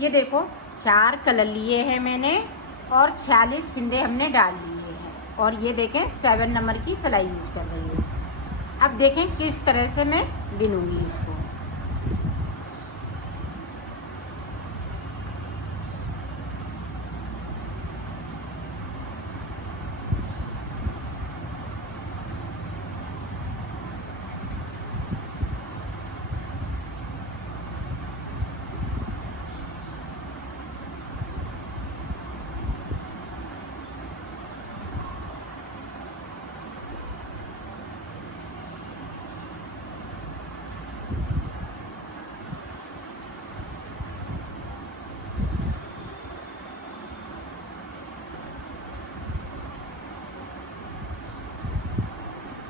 ये देखो 4 कलर लिए हैं मैंने और 46 फिंदे हमने डाल लिए हैं और ये देखें 7 नंबर की सिलाई यूज कर रही हूँ। अब देखें किस तरह से मैं बिनूंगी इसको।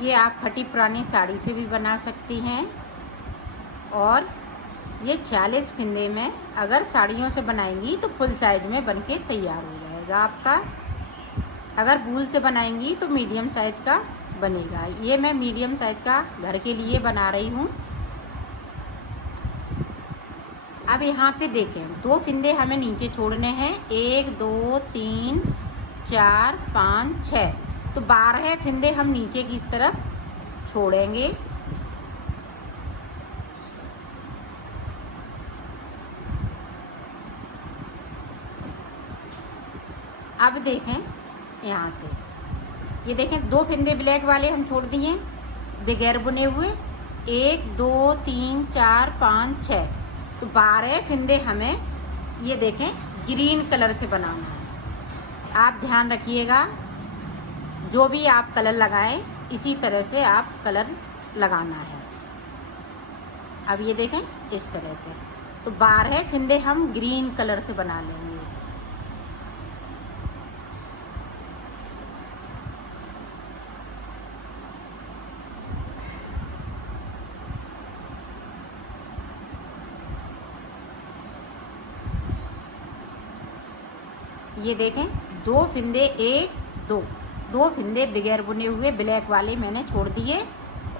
ये आप फटी पुरानी साड़ी से भी बना सकती हैं और ये 46 फिंदे में अगर साड़ियों से बनाएंगी तो फुल साइज में बनके तैयार हो जाएगा आपका। अगर वूल से बनाएंगी तो मीडियम साइज का बनेगा। ये मैं मीडियम साइज का घर के लिए बना रही हूँ। अब यहाँ पे देखें 2 फिंदे हमें नीचे छोड़ने हैं। 1 2 3 4 5 6 तो 12 फिंदे हम नीचे की तरफ छोड़ेंगे। अब देखें यहाँ से ये देखें 2 फिंदे ब्लैक वाले हम छोड़ दिए बगैर बुने हुए। 1 2 3 4 5 6 तो 12 फिंदे हमें ये देखें ग्रीन कलर से बनाना है। आप ध्यान रखिएगा जो भी आप कलर लगाएं इसी तरह से आप कलर लगाना है। अब ये देखें इस तरह से तो 12 फिंदे हम ग्रीन कलर से बना लेंगे। ये देखें 2 फिंदे 1 2 फिंदे बगैर बुने हुए ब्लैक वाले मैंने छोड़ दिए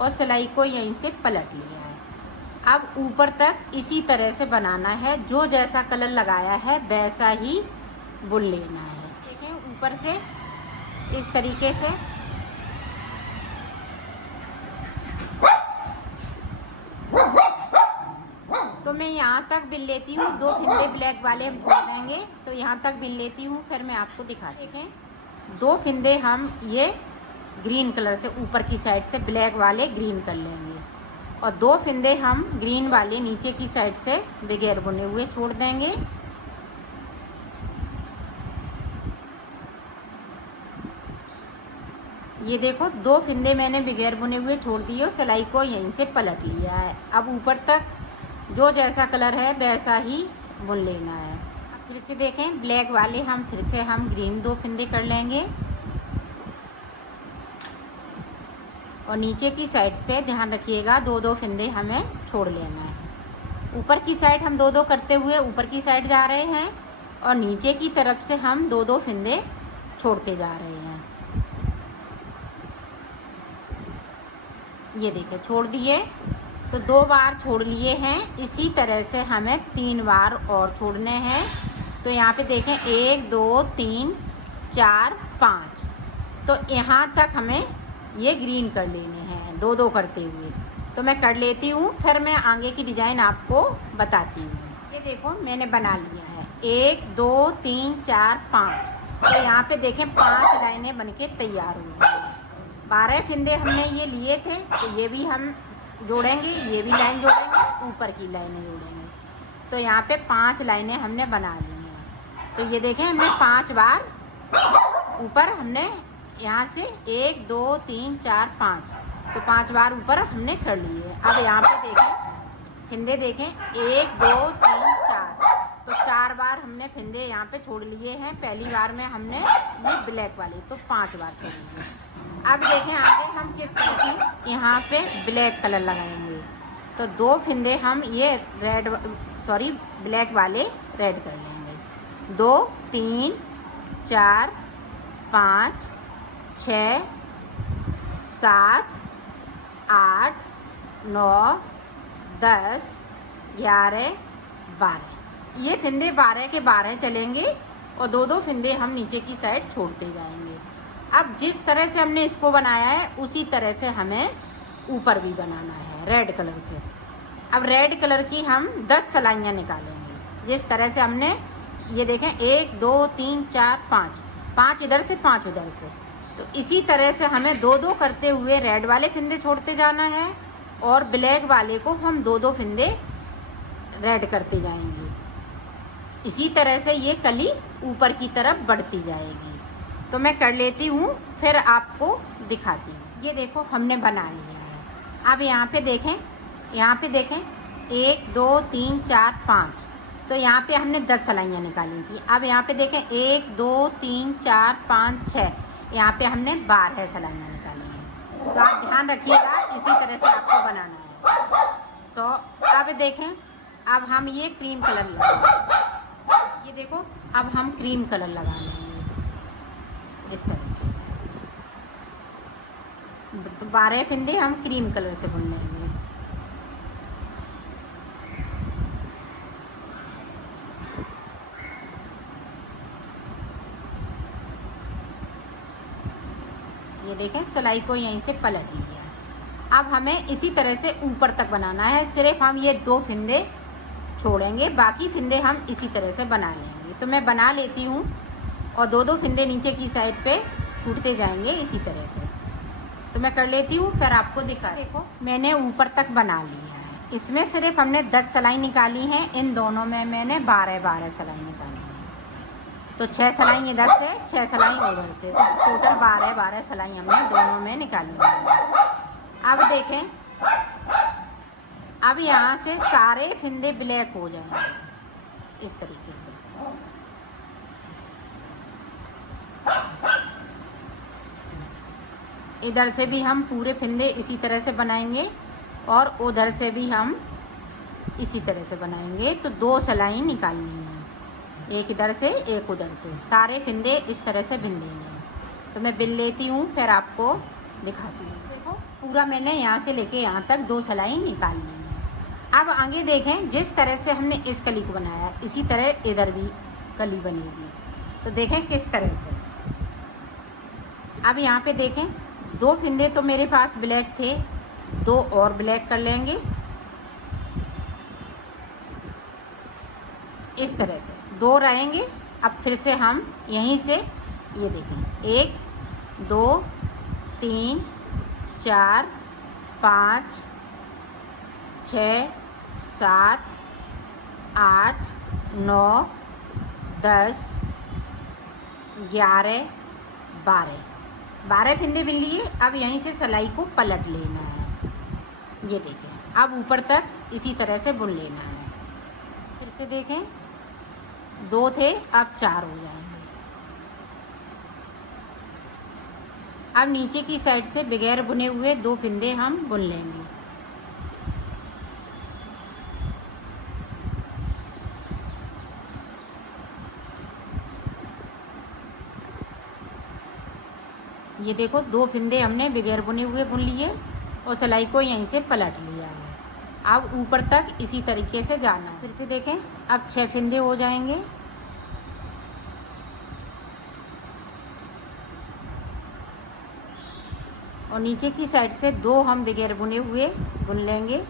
और सिलाई को यहीं से पलट लिया है। अब ऊपर तक इसी तरह से बनाना है। जो जैसा कलर लगाया है वैसा ही बुन लेना है। देखें ऊपर से इस तरीके से तो मैं यहाँ तक बिन लेती हूँ। 2 फिंदे ब्लैक वाले हम छोड़ देंगे तो यहाँ तक बिन लेती हूँ, फिर मैं आपको दिखा। देखें 2 फिंदे हम ये ग्रीन कलर से ऊपर की साइड से ब्लैक वाले ग्रीन कर लेंगे और 2 फिंदे हम ग्रीन वाले नीचे की साइड से बगैर बुने हुए छोड़ देंगे। ये देखो 2 फिंदे मैंने बगैर बुने हुए छोड़ दिए और सिलाई को यहीं से पलट लिया है। अब ऊपर तक जो जैसा कलर है वैसा ही बुन लेना है। अब फिर से देखें ब्लैक वाले हम फिर से हम ग्रीन 2 फिंदे कर लेंगे और नीचे की साइड्स पे ध्यान रखिएगा 2 फिंदे हमें छोड़ लेना है। ऊपर की साइड हम 2 करते हुए ऊपर की साइड जा रहे हैं और नीचे की तरफ से हम 2 फिंदे छोड़ते जा रहे हैं। ये देखिए छोड़ दिए तो 2 बार छोड़ लिए हैं। इसी तरह से हमें 3 बार और छोड़ने हैं। तो यहाँ पे देखें 1 2 3 4 5 तो यहाँ तक हमें ये ग्रीन कर लेने हैं 2 करते हुए। तो मैं कर लेती हूँ, फिर मैं आगे की डिज़ाइन आपको बताती हूँ। ये देखो मैंने बना लिया है 1 2 3 4 5 तो यहाँ पे देखें 5 लाइनें बनके तैयार हो गई। 12 फिंदे हमने ये लिए थे तो ये भी हम जोड़ेंगे, ये भी लाइन जोड़ेंगे, ऊपर की लाइनें जोड़ेंगे। तो यहाँ पे 5 लाइनें हमने बना ली हैं। तो ये देखें हमने 5 बार ऊपर हमने यहाँ से 1 2 3 4 5 तो 5 बार ऊपर हमने कर लिए। अब यहाँ पे देखें फिंदे देखें 1 2 3 4 तो 4 बार हमने फिंदे यहाँ पे छोड़ लिए हैं। पहली बार में हमने ये ब्लैक वाले तो 5 बार छोड़ लिए। अब देखें आगे हम किस तरह की यहाँ पे ब्लैक कलर लगाएंगे। तो 2 फिंदे हम ये ब्लैक वाले रेड कर लेंगे। 2 3 4 5 6 7 8 9 10 11 12 ये फिंदे 12 के 12 चलेंगे और 2-2 फिंदे हम नीचे की साइड छोड़ते जाएंगे। अब जिस तरह से हमने इसको बनाया है उसी तरह से हमें ऊपर भी बनाना है रेड कलर से। अब रेड कलर की हम 10 सलाइयाँ निकालेंगे। जिस तरह से हमने ये देखें 1 2 3 4 5, 5 इधर से 5 उधर से, तो इसी तरह से हमें 2-2 करते हुए रेड वाले फिंदे छोड़ते जाना है और ब्लैक वाले को हम 2-2 फिंदे रेड करते जाएंगे। इसी तरह से ये कली ऊपर की तरफ बढ़ती जाएगी। तो मैं कर लेती हूँ फिर आपको दिखाती हूँ। ये देखो हमने बना लिया है। अब यहाँ पे देखें 1 2 3 4 5, तो यहाँ पे हमने 10 सलाइयाँ निकाली थी। अब यहाँ पे देखें 1 2 3 4 5 6, यहाँ पे हमने 12 सलाइयाँ निकाली हैं। तो आप ध्यान रखिएगा इसी तरह से आपको बनाना है। तो अब देखें अब हम ये क्रीम कलर लगाएंगे। ये देखो अब हम क्रीम कलर लगा लेंगे इस तरीके से। तो 12 फिंदे हम क्रीम कलर से बुन लेंगे। ये देखें सिलाई को यहीं से पलट लिया। अब हमें इसी तरह से ऊपर तक बनाना है। सिर्फ हम ये 2 फिंदे छोड़ेंगे, बाकी फिंदे हम इसी तरह से बना लेंगे। तो मैं बना लेती हूँ और 2-2 फिंदे नीचे की साइड पे छूटते जाएंगे इसी तरह से। तो मैं कर लेती हूँ फिर आपको दिखा। देखो मैंने ऊपर तक बना लिया है। इसमें सिर्फ हमने 10 सलाई निकाली हैं। इन दोनों में मैंने 12 सलाई निकाली है। तो 6 सलाई इधर से 6 सलाई उधर से, तो टोटल 12 सलाई हमने दोनों में निकाली है। अब देखें अब यहाँ से सारे फिंदे ब्लैक हो जाएंगे इस तरीके से। इधर से भी हम पूरे फिंदे इसी तरह से बनाएंगे और उधर से भी हम इसी तरह से बनाएंगे। तो 2 सलाई निकालनी है, एक इधर से एक उधर से। सारे फिंदे इस तरह से बिन लेंगे। तो मैं बिन लेती हूँ फिर आपको दिखाती हूँ। देखो पूरा मैंने यहाँ से लेके यहाँ तक 2 सलाई निकाल ली है। अब आगे देखें जिस तरह से हमने इस कली को बनाया इसी तरह इधर भी कली बनेगी। तो देखें किस तरह से। अब यहाँ पे देखें 2 फिंदे तो मेरे पास ब्लैक थे, 2 और ब्लैक कर लेंगे इस तरह से। 2 रहेंगे। अब फिर से हम यहीं से ये देखें 1 2 3 4 5 6 7 8 9 10 11 12 फिंदे बिन लिए। अब यहीं से सिलाई को पलट लेना है। ये देखें अब ऊपर तक इसी तरह से बुन लेना है। फिर से देखें 2 थे अब 4 हो जाएंगे। अब नीचे की साइड से बगैर बुने हुए 2 फिंदे हम बुन लेंगे। ये देखो 2 फिंदे हमने बगैर बुने हुए बुन लिए और सिलाई को यहीं से पलट लिया है। अब ऊपर तक इसी तरीके से जाना है। फिर से देखें अब 6 फिंदे हो जाएंगे। और नीचे की साइड से 2 हम बगैर बुने हुए बुन लेंगे।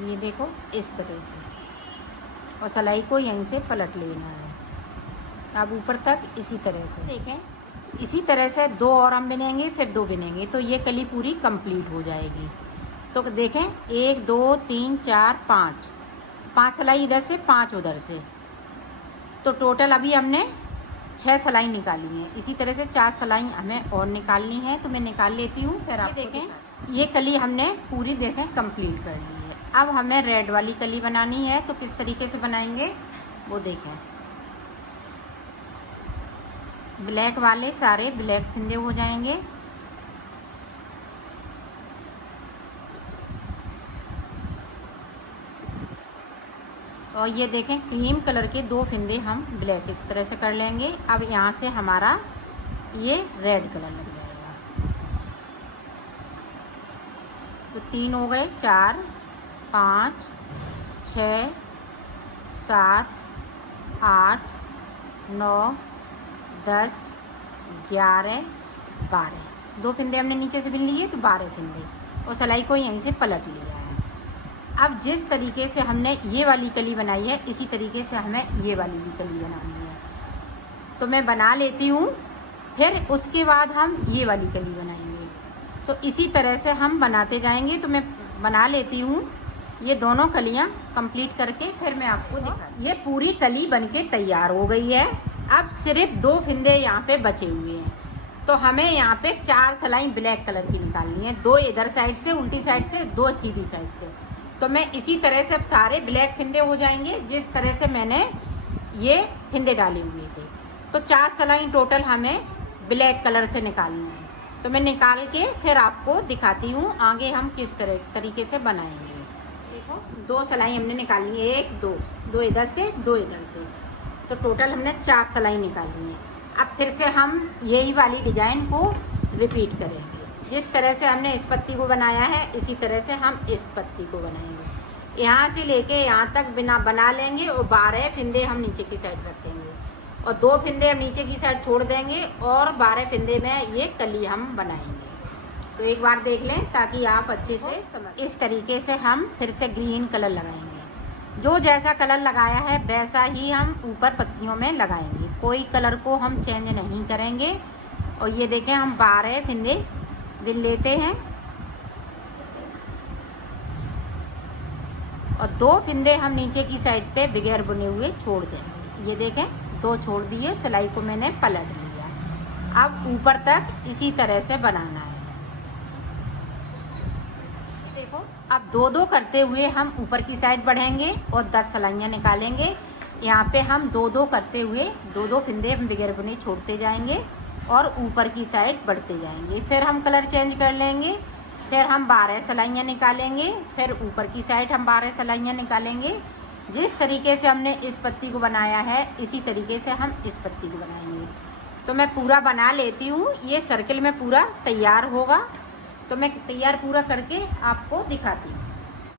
ये देखो इस तरह से और सिलाई को यहीं से पलट लेना है। अब ऊपर तक इसी तरह से देखें इसी तरह से 2 और हम बिनेंगे फिर 2 बिनेंगे तो ये कली पूरी कंप्लीट हो जाएगी। तो देखें 1 2 3 4 5 सिलाई इधर से 5 उधर से, तो टोटल अभी हमने 6 सिलाई निकाली है। इसी तरह से 4 सिलाई हमें और निकालनी है। तो मैं निकाल लेती हूँ फिर आप देखें। ये कली हमने पूरी देखें कंप्लीट कर ली है। अब हमें रेड वाली कली बनानी है। तो किस तरीके से बनाएंगे वो देखें। ब्लैक वाले सारे ब्लैक फिंदे हो जाएंगे। और ये देखें क्रीम कलर के 2 फिंदे हम ब्लैक इस तरह से कर लेंगे। अब यहाँ से हमारा ये रेड कलर लग जाएगा। तो 3 हो गए, 4 5 6 7 8 9 10 11 12, 2 फिंदे हमने नीचे से बिन लिए तो 12 फिंदे, और सिलाई को यहीं से पलट लिया है। अब जिस तरीके से हमने ये वाली कली बनाई है इसी तरीके से हमें ये वाली भी कली बनानी है। तो मैं बना लेती हूँ, फिर उसके बाद हम ये वाली कली बनाएंगे। तो इसी तरह से हम बनाते जाएंगे। तो मैं बना लेती हूँ ये दोनों कलियाँ कंप्लीट करके, फिर मैं आपको दिखा। ये पूरी कली बनके तैयार हो गई है। अब सिर्फ 2 फिंदे यहाँ पे बचे हुए हैं। तो हमें यहाँ पे 4 सिलाई ब्लैक कलर की निकालनी है, 2 इधर साइड से उल्टी साइड से, 2 सीधी साइड से। तो मैं इसी तरह से अब सारे ब्लैक फिंदे हो जाएंगे जिस तरह से मैंने ये फिंदे डाले हुए थे। तो 4 सिलाई टोटल हमें ब्लैक कलर से निकालना है। तो मैं निकाल के फिर आपको दिखाती हूँ आगे हम किस तरीके से बनाएंगे। देखो 2 सिलाई हमने निकाली है, 1 2, 2 इधर से 2 इधर से, तो टोटल हमने 4 सिलाई निकाली है। अब फिर से हम यही वाली डिजाइन को रिपीट करेंगे। जिस तरह से हमने इस पत्ती को बनाया है इसी तरह से हम इस पत्ती को बनाएंगे। यहाँ से लेके यहाँ तक बिना बना लेंगे और 12 फिंदे हम नीचे की साइड रख देंगे और 2 फिंदे हम नीचे की साइड छोड़ देंगे और 12 फिंदे में ये कली हम बनाएंगे। तो एक बार देख लें ताकि आप अच्छे से समझ। इस तरीके से हम फिर से ग्रीन कलर लगाएंगे। जो जैसा कलर लगाया है वैसा ही हम ऊपर पत्तियों में लगाएंगे, कोई कलर को हम चेंज नहीं करेंगे। और ये देखें हम 12 फिंदे बिन लेते हैं और 2 फिंदे हम नीचे की साइड पे बगैर बुने हुए छोड़ देंगे। ये देखें 2 छोड़ दिए, सिलाई को मैंने पलट लिया। अब ऊपर तक इसी तरह से बनाना है। देखो अब 2-2 करते हुए हम ऊपर की साइड बढ़ेंगे और 10 सिलाइयाँ निकालेंगे। यहाँ पे हम 2-2 करते हुए 2-2 फिंदे हम बगैर बुने छोड़ते जाएंगे और ऊपर की साइड बढ़ते जाएंगे। फिर हम कलर चेंज कर लेंगे, फिर हम 12 सिलाइयाँ निकालेंगे, फिर ऊपर की साइड हम 12 सिलाइयाँ निकालेंगे। जिस तरीके से हमने इस पत्ती को बनाया है इसी तरीके से हम इस पत्ती को बनाएंगे। तो मैं पूरा बना लेती हूँ, ये सर्किल में पूरा तैयार होगा। तो मैं तैयार पूरा करके आपको दिखाती हूँ।